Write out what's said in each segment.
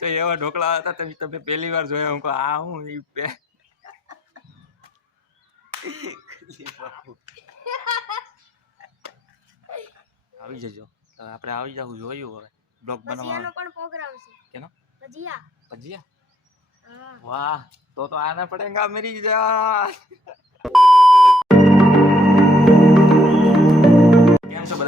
તો એવા ઢોકળા હતા તમે તમે પહેલી વાર જોયા હું કહું આ હું એ આવી જજો. આપણે આવી જવું જોયું હવે. બ્લોગ બનાવવાનો. પણ પ્રોગ્રામ છે. કેનો? ભજીયા. ભજીયા? વાહ તો તો આના પડેગા મેરી જાન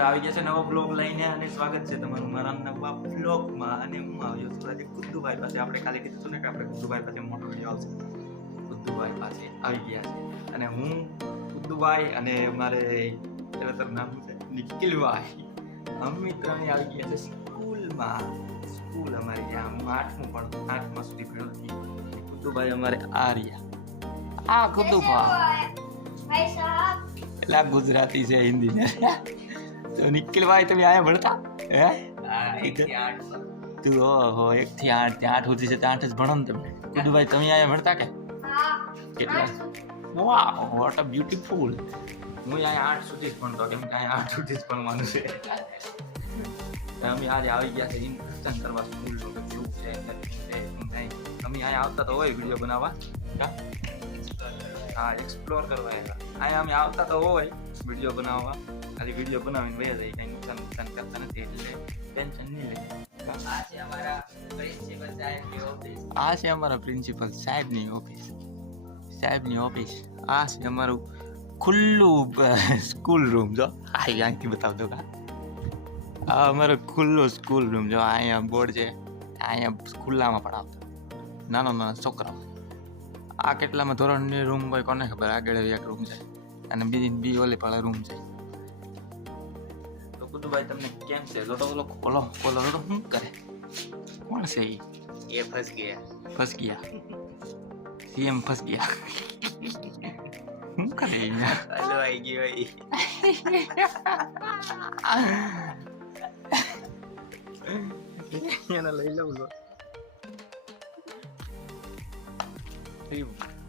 આવી ગયા છે નવો બ્લોગ લઈને અને સ્વાગત છે તમારું મારા નવા બ્લોગમાં અને હું આવ્યો છું આજે કુદ્દુભાઈ પાસે આપણે ખાલી કીધું છું ને કે આપણે કુદ્દુભાઈ પાસે મોટો વીડિયો આવશે. કુદ્દુભાઈ પાસે આવી ગયા છે. અને હું કુદ્દુભાઈ અને મારે તરત નામ છે? નિખિલભાઈ. અમે ત્રણે આવી ગયા છે સ્કૂલમાં. સ્કૂલ અમારી ત્યાં આઠમું પણ આઠમા સુધી ભણ્યો કુદ્દુભાઈ અમારે આ રહ્યા આ કુદ્દુભાઈ ભાઈ એટલે ગુજરાતી છે હિન્દી ને તો નિખિલભાઈ તમે આયા ભણતા? હે? તું ઓહો એક થી આઠ ત્યાં આઠ સુધી છે ત્યાં આઠ જ ભણો ને તમે કુદુભાઈ તમે આયા ભણતા કે? કેટલા? વાહ વોટ અ બ્યુટીફુલ હું અહીંયા આઠ સુધી જ ભણતો કેમ કે અહીંયા આઠ સુધી જ ભણવાનું છે. અમે આજે આવી ગયા છે ઇન્સ્ટન કરવા કે કેવું છે અમે અહીંયા આવતા તો હોય વીડિયો બનાવવા? હા. એક્સપ્લોર કરવા આવ્યા. અહીંયા અમે આવતા તો હોય વીડિયો બનાવવા. ખાલી વીડિયો બનાવીને વયા જાય કઈ નુકસાન નુકસાન કરતા નથી એટલે ટેન્શન નહીં લે. આ છે અમારા પ્રિન્સિપલ સાહેબની ઓફિસ સાહેબની ઓફિસ આ છે અમારું ખુલ્લું સ્કૂલ રૂમ જો આ અહીંથી બતાવતો કા. આ અમારો ખુલ્લો સ્કૂલ રૂમ જો અહીંયા બોર્ડ છે. અહીંયા ખુલ્લામાં પણ આવતો. નાનો નાનો છોકરાઓ. આ કેટલામાં ધોરણની રૂમ હોય કોને ખબર? આગળ એક રૂમ છે. અને બીજી બી ઓલી પાળા રૂમ છે. ભાઈ તમને કેમ છે જો તો ઓલો ઓલો ઓલો શું કરે કોણ છે એ એ ફસ ગયા ફસ ગયા સીએમ ફસ ગયા શું કરે હલો આવી ગયો એને લઈ લઉં લો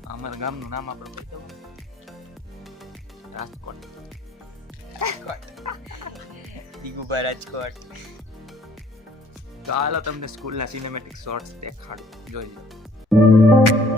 અમારા ગામનું નામ આપણે રાજકોટ રાજકોટ દિગુભા રાજકોટ તો હાલો તમને સ્કૂલના સિનેમેટિક શોર્ટ્સ દેખાડું. જોઈ લો.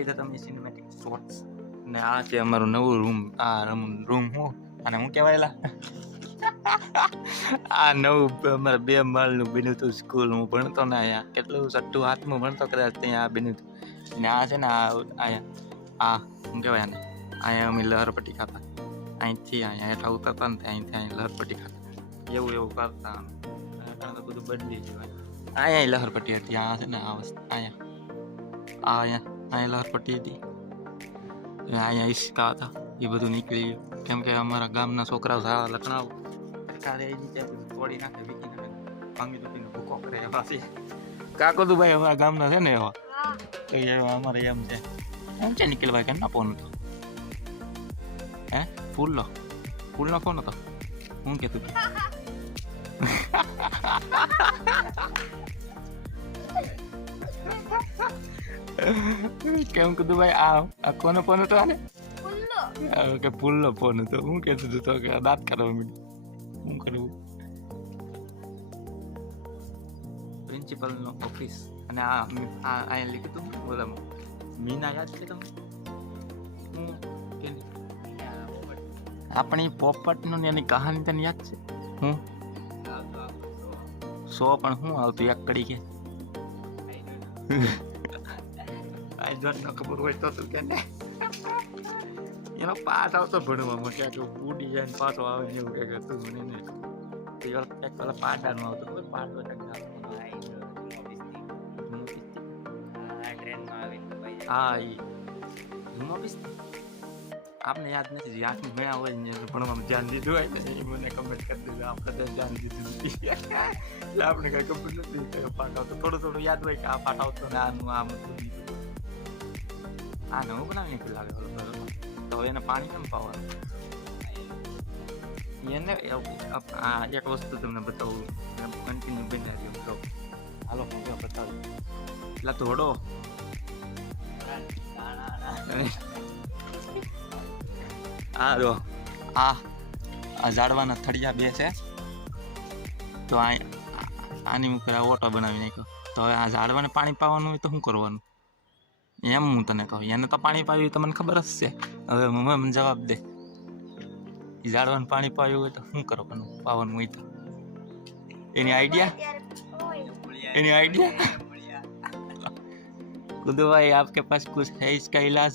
લીધા તમે સિનેમેટિક શોર્ટ્સ ને આ છે અમારું નવું રૂમ આ રૂમ હું. અને હું કહેવાયેલા આ નવું, અમારા બે માળનું બન્યું હતું સ્કૂલ હું ભણતો ને અહીંયા. કેટલું સટ્ટું હાથમાં ભણતો કદાચ ત્યાં આ બન્યું હતું ને આ છે ને આ, અહીંયા, આ, શું કહેવાય આને? અહીંયા અમે લહરપટ્ટી ખાતા. અહીંથી અહીંયા હેઠા ઉતરતા ને અહીંથી અહીં લહરપટ્ટી ખાતા. એવું એવું કરતા બધું બદલી ગયું અહીંયા લહરપટ્ટી હતી, આ છે ને આ વસ્તુ, અહીંયા. આ અહીંયા. અહીંયા પટી હતી અહીંયા હિસકા હતા. એ બધું નીકળી ગયું. કેમ કે અમારા ગામના છોકરાઓ સારા લખણાઓ. કાલે એ રીતે તોડી નાખે વીકી નાખે ભાંગી તૂટીને ભૂકો કરે એવા છે. કાકો તો ભાઈ અમારા ગામના છે ને એવા. તો અમારે એમ છે. એમ છે નિકેલ ભાઈ કેમ ના ફોન હતો? હે? ફૂલનો ફૂલનો ફોન હતો? હું કહેતું કેમ કીધું ભાઈ આ આ કોનો ફોન હતો આને? કે ફૂલનો ફોન હતો. હું કહેતું હતું તો કે દાંત કાઢવા માંડ્યું. શું કરવું પ્રિન્સિપલનો ઓફિસ અને આ આ અહીંયા લીધું હતું બોલામાં. મીના યાદ છે તમને? હું આપણી પોપટનું ને એની કહાની તને યાદ છે? હું? સો પણ હું આવતું એક કડી કે આ જોત ન ખબર હોય તો શું કે ને? એનો પાસ આવતો ભણવામાં ક્યાંક ઉડી જાય ને પાછો આવે એવું કંઈક હતું મને ને. એ વખતે એક પેલા પાડાનું આવતું ખબર? પાડો કંઈક હા એ. ઓફિસ આપને યાદ નથી, જે આઠમું ભણ્યા હોય ને ભણવામાં ધ્યાન દીધું હોય ને એ મને કમેન્ટ કરી દીધું આપણે બધા ધ્યાન દીધું એટલે આપણે કઈ કમ્પ્લીટ નથી પાઠ આવતો. થોડું થોડું યાદ હોય કે આ પાઠ આવતો ને આનું, આમ હતું આ નવું બનાવીને પેલા લાગે? તો હવે એને પાણી કેમ પાવાનું? એને આ એક વસ્તુ તમને બતાવું. કન્ટિન્યુ બની રહ્યો હાલો હું બતાવું. એટલે થોડો આ જો. આ આ ઝાડવાના થળિયા બે છે. તો આ આની ઉપર આ ઓટો બનાવી નાખ્યો. તો હવે આ ઝાડવાને પાણી પાવાનું હોય તો શું કરવાનું? એમ હું તને કહું. એને તો પાણી પાવ્યું તમને ખબર જ છે. હવે મમ્મી મને જવાબ દે. એ ઝાડવાને પાણી પાવ્યું હોય તો શું કરવાનું પાવાનું હોય તો? એની આઈડિયા એની આઈડિયા કુદુભાઈ આપકે પાસ કુછ હૈ ઇસકા ઇલાજ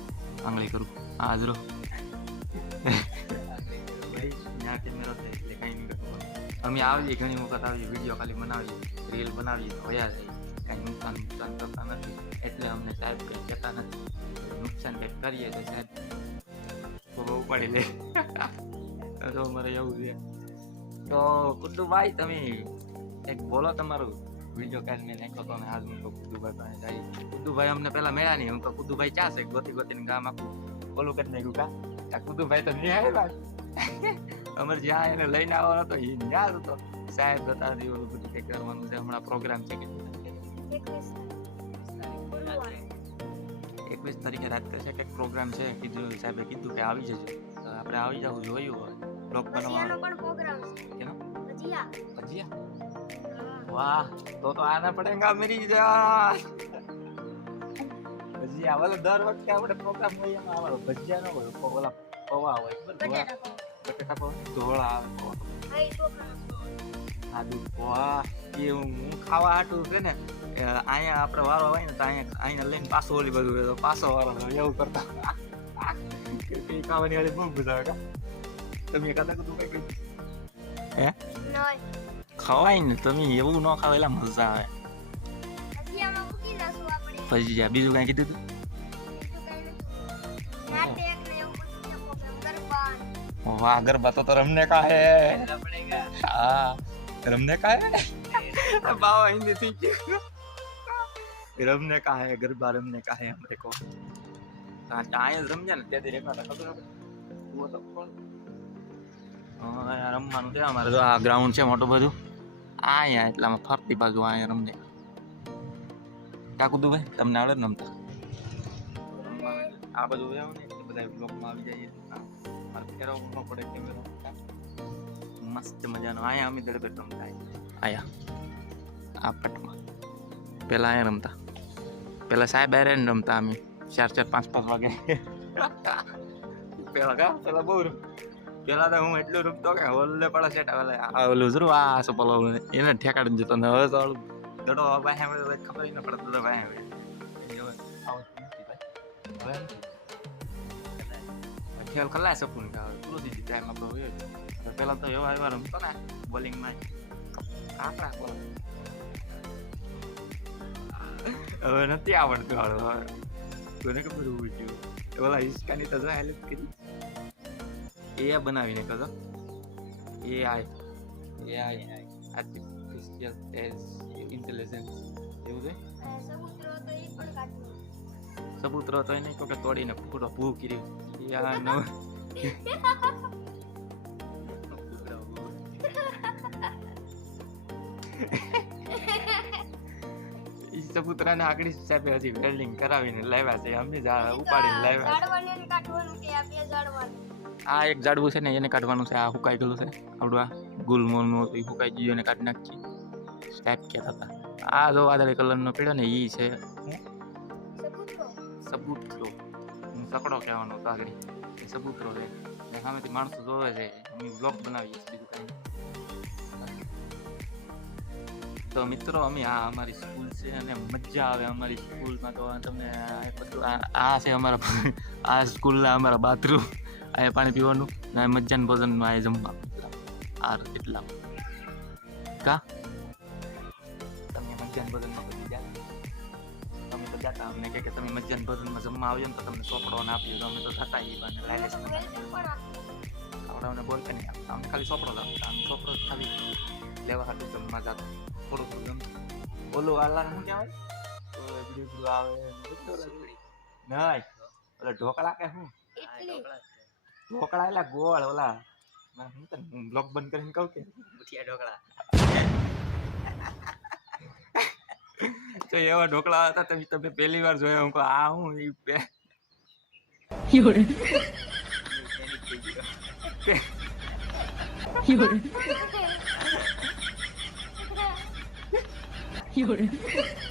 આંગળી કરું રહો છે એટલે કાંઈ નહીં અમે આવીએ ઘણી વખત આવીએ વીડિયો ખાલી બનાવીએ રીલ બનાવીએ વયા જઈએ કાંઈ નુકસાન નુકસાન કરતા નથી એટલે અમને સાહેબ કંઈ કહેતા નથી નુકસાન કંઈક કરીએ તો સાહેબ બહુ ઉપાડી લે તો અમારે એવું છે તો કુદ્દુભાઈ તમે એક બોલો તમારું વીડિયો કાઢ મેં નાખ્યો તો હાલ હું તો કુદુભાઈ પાસે જાય કુદુભાઈ અમને પેલા મળ્યા નહીં હું તો કુદુભાઈ ચા છે ગોતી ગોતીને ગામ આખું ઓલું કરી નાખ્યું કા. આ કુદુભાઈ તો ન્યાય આવ્યા. અમારે જ્યાં એને લઈને આવવાનો હતો એ ન્યાય હતો સાહેબ દે ઓલું બધું કંઈક કરવાનું છે હમણાં પ્રોગ્રામ છે કે એકવીસ તારીખે રાત કરશે કંઈક પ્રોગ્રામ છે કીધું સાહેબે કીધું કે આવી જજો. તો આપણે આવી જવું જોયું હોય. બ્લોક બનાવવાનો. પણ પ્રોગ્રામ છે. કેનો? ભજીયા. ભજીયા? વાહ તો તો આના પડેગા મરી જાન ભજીયા વાલો દર વખતે આપણે પ્રોગ્રામ હોય એમાં આવે ભજીયા નો હોય ઓલા પૌવા હોય પૌવા? બટેટા પૌવા. બટેટા આવે હા, છોકરાનો. વાહ એ હું ખાવા હાટું છે ને અહીંયા આપણે વારો હોય ને તો અહીંયા અહીંયા લઈને પાછો ઓલી બધું તો પાછો વારો હોય એવું કરતા ખાવાની વાળી બહુ મજા તમે કદાચ તું કઈ કઈ હે નહીં. ખવાય ને તમે એવું ન ખાવ એલા મજા આવે. ભજીયા બીજું કાંઈ કીધું તું? વાહ ગરબા તો રમને કાહે. હા રમને કાહે? બાવા હિન્દી થઈ ગયું. રમને કાહે ગરબા રમને કાહે અમને કહો અહીંયા રમ્યા ને ત્યાંથી રમવાનું છે અમારે. આ ગ્રાઉન્ડ છે મોટું બધું. અહીંયા એટલામાં ફરતી બાજુ અહીંયા રમને કાકુ દુભાઈ તમને આવડે ને રમતા? આ બધું જાવ ને બધા બ્લોકમાં આવી જાય મારે ફેરવવું ન પડે કેમેરો મસ્ત મજાનો. અહીંયા અમે દડબે રમતા આયા. આ પટમાં. પેલા અહીંયા રમતા. પેલા સાહેબ આરે રમતા અમે. ચાર ચાર પાંચ પાંચ વાગે. પેલા કા? પેલા બહુ પેલા તો હું એટલું રમતો કે ઓલે પડા સેટા વાલે આ ઓલું જરૂર આ આસો પલો એને ઠેકાડી જતો ને હવે તો ઓલું દડો બાહે આવે તો ખબર ય ન પડે દડો બાહે આવે હવે આવડતું નથી ભાઈ. હવે નથી. ખેલ ખલાસ સપૂન કે હવે પૂરો થઈ ટાઈમ આપણો હોય જ. હવે પેલા તો એવા એવા રમતો ને બોલિંગમાં કાકડા બોલ હવે નથી આવડતું હાલો હવે કોને ખબર હોવું જોઈએ ઓલા હિસ્કાની તો જો હેલ્પ કરી એ બનાવીને કહો એ આઈ એ આઈ આર્ટિફિશિયલ ઇન્ટેલિજન્સ એવું છે? અને સબૂતરો તો ઈ પણ કાઢવું. સબૂતરો તો એને કે તોડીને પૂરો ભૂ કરી યા નો સપુત્રાને સબૂતરાને આગળ સાહેબે હજી વેલ્ડિંગ કરાવીને લાવ્યા છે અમે જ આ ઉપાડીને લાવ્યા આ એક ઝાડવું છે ને એને કાઢવાનું છે આ હુકાઈ ગયેલું છે. આવડું આ ગુલમોલનું એ હુકાઈ ગયું એને કાઢી નાખી. સ્ટેપ કહેતા હતા. આ જો વાદળી કલરનો પીળો ને એ છે. સબૂતરો. હું સકડો કહેવાનો હતો આગળ એ સબૂતરો છે. ને સામેથી માણસો જોવે છે. અમે બ્લોગ બનાવીએ છીએ બીજું કાંઈ તો મિત્રો અમે આ અમારી સ્કૂલ છે અને મજા આવે અમારી સ્કૂલમાં તો તમને આ છે અમારા આ સ્કૂલના અમારા બાથરૂમ આ પાણી પીવાનું ને આ મધ્યાહન ભોજનનું આ જમવા આ એટલા કા તમે મધ્યાહન ભોજનમાં બધી ગયા તમે તો જાતા અમને કહે કે તમે મધ્યાહન ભોજનમાં જમવા આવ્યો ને તો તમને સોપડો ના આપ્યો તો અમે તો થતા એ બાને લાયલેસ વેલકમ પણ આપો. આવડાવને બોલ કે નહીં આપતા અમને ખાલી સોપડો જ આપતા અમે સોપડો જ ખાલી લેવા હાટું જમવા જતા થોડું થોડું ગમતું ઓલું આલા શું કહેવાય ઓલું બીજું બધું આવે સુખડી. નહીં ઓલા ઢોકળા કે શું આ ઇડલી ઢોકળા જ છે. ઢોકળા એટલે ગોળ ઓલા. હું તને બ્લોક બંધ કરીને કહું કે? મુઠિયા ઢોકળા. તો એવા ઢોકળા હતા તમે તમે પહેલી વાર જોયા હું કહું, આ હું ઈ પે- પે- બેઠવા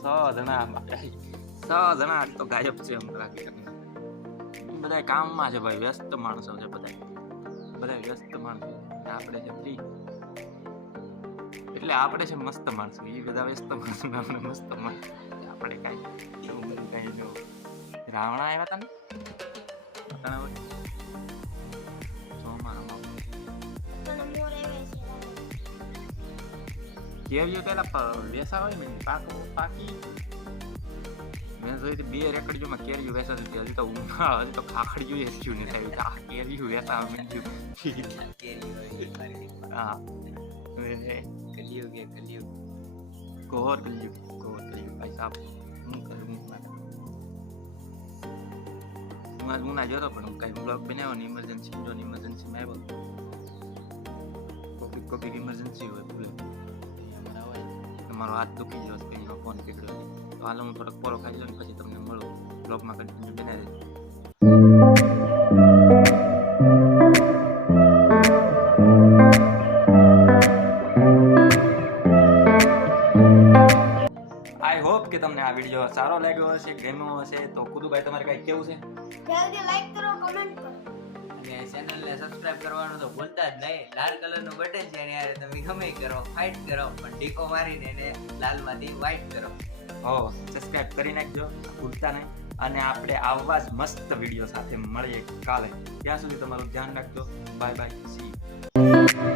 છ જણા. છ જણા તો ગાયબ છે એમ લાગે બધા કામમાં છે ભાઈ, વ્યસ્ત માણસો છે બધા બધા વ્યસ્ત માણસો આપણે છે ફ્રી એટલે આપણે છે મસ્ત માણસો. એ બધા વ્યસ્ત માણસો આપણે મસ્ત માણસો. આપણે કાંઈ એવું બધું કાંઈ જો રાવણા આવ્યા હતા ને? કેરીઓ પેલા પ- વેસા હોય ને પાક પાકી મેં જોઈ હતી બે રેકડીઓમાં કેરીઓ વેસા હતી હજી તો ઉનાળો હજી તો ખાખડીઓ એ થયું ને થાય આ કેરીઓ વેસા માંડ્યું. હા કલિયુગ એ કલિયુગ. ઘોર કલ્યું ઘોર કલ્યું ભાઈ સાહેબ હું કરું હું આજ ઉના જતો પણ હું કાંઈ બ્લોગ બનાવ્યો ને ઇમરજન્સી જો ઇમરજન્સીમાં આવ્યો કોઈક કોઈક ઇમરજન્સી હોય તમારો હાથ દુખી ગયો સ્ક્રીનનો ફોન પકડ્યો તો હાલ હું થોડોક પોરો ખાઈ લઉં પછી તમને મળું. બ્લોગમાં કન્ટિન્યુ બનાવી આઈ હોપ કે તમને આ વીડિયો સારો લાગ્યો હશે, ગમ્યો હશે. તો કુદુભાઈ, તમારે કઈ કેવું છે? લાઈક કરો કમેન્ટ કરો. અને ચેનલને સબસ્ક્રાઇબ કરવાનું તો ભૂલતા જ નહીં. લાલ કલરનું બટન છે એને તમે ગમે કરો ફાઇટ કરો, પણ ટીકો મારીને એને લાલમાંથી વ્હાઈટ કરો. હો સબસ્ક્રાઇબ કરી નાખજો, ભૂલતા નહીં. અને આપણે આવા જ મસ્ત વીડિયો સાથે મળીએ કાલે. ત્યાં સુધી તમારું ધ્યાન રાખજો. Bye bye see